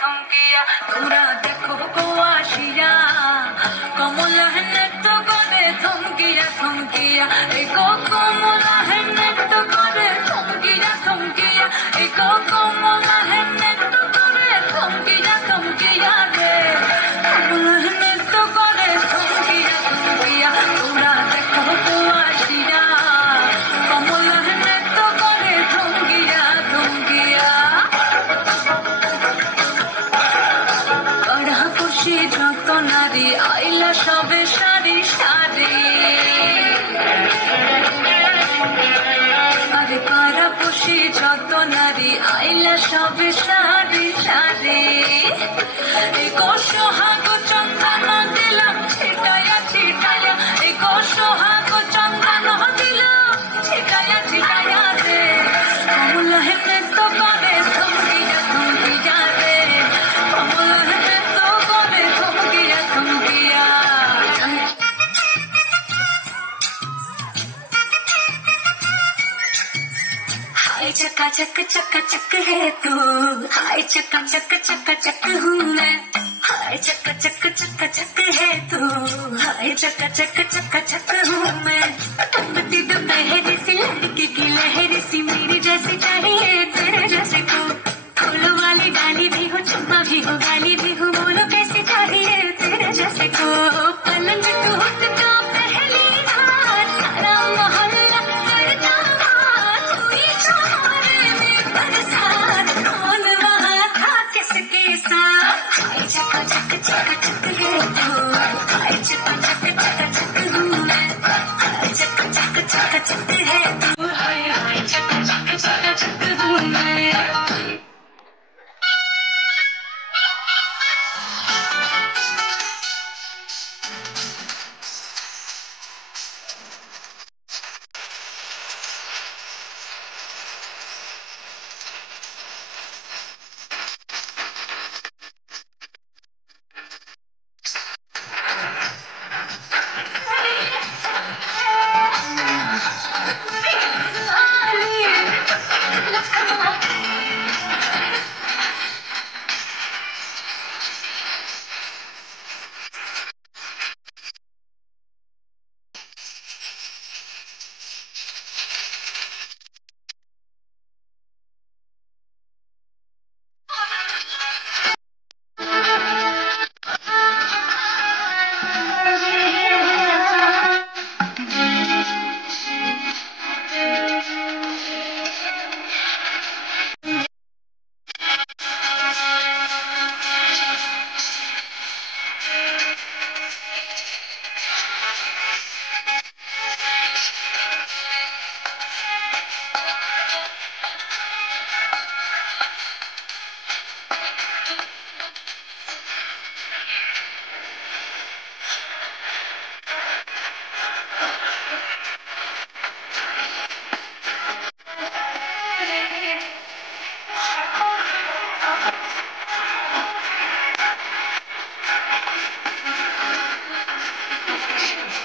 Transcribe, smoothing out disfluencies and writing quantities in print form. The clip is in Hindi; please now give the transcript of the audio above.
থমকিয়া তোমরা দেখো গো আসিয়া কমলা হেনে তো করে থমকিয়া থমকিয়া এই গো কমলা হেনে তো করে থমকিয়া থমকিয়া এই গো কমলা হেনে তো করে থমকিয়া থমকিয়া রে কমলা হেনে তো করে থমকিয়া থমকিয়া তোমরা দেখো গো আসিয়া কমলা হেনে তো করে থমকিয়া থমকিয়া খুশি যত নারী আইলা সবে সারি সারি আরে কারা খুশি যত নারী আইলা সবে সারি সারি এই সোহাগ চন্দন দিলাম ছিটায়া ছিটায়া এই সোহাগ চন্দন দিলাম ছিটায়া ছিটায়া রে কমলা হেনে তো করে থমকিয়া থমকিয়া রে কমলা হেনে তো করে থমকিয়া থমকিয়া हाय चका चक है तू हाय चका चक हूँ मैं हाय चका चक है तू हाय चका चक हूँ मैं तपती दोपहरी सी लड़की की लहरी सी मेरी जैसी चाहिए तेरे जैसे को फूलों वाली डाली भी हो चुम्मा भी हो गाली भी हो बोलो कैसे चाहिए तेरे जैसे को पलंग टूट का पहली रात सारा मोहल्ला करता बात हुई छोरे में बरसात कौन वहाँ था किसके साथ हाय चका चक है तू